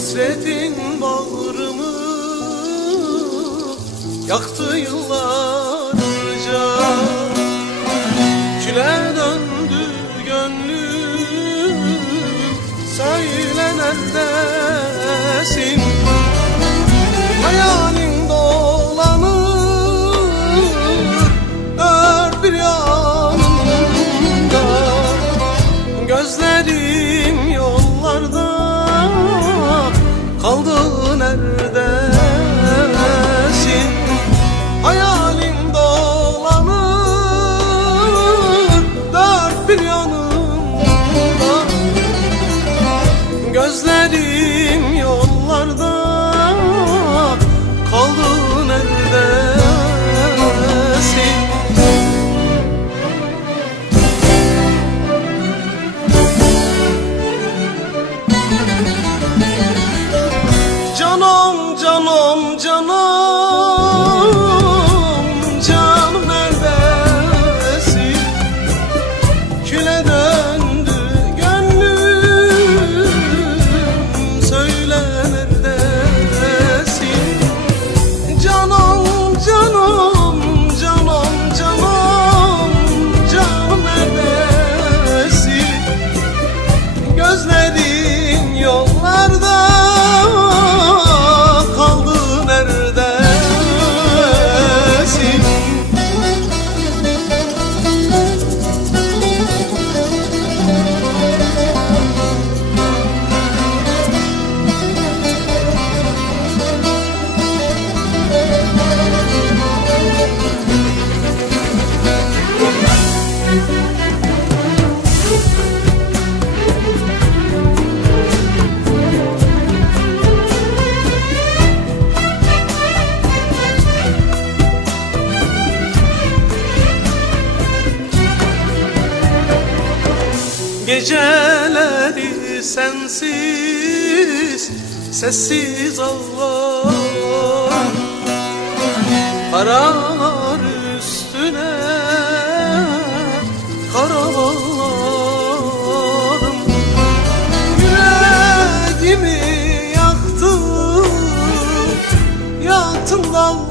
Hasretin bağrımı yaktı yıllarca. Küle döndü gönlüm, söyle neredesin? Hayalin dolanır dört bir yanımda, gözlerim yollarda kaldı neredesin? Hayalin dolanır dört bir yanımda, gözlerim yollarda kaldı neredesin? Canım, canım, canım, canım neredesin? Küle döndü gönlüm, söyle neredesin? Canım, canım, canım, canım, canım neredesin? Gözlerin yollarda kaldı neredesin? Geceleri sensiz, sessiz ağlar, karar üstüne karaladım. Yüreğimi yaktın, yaktın dallarına.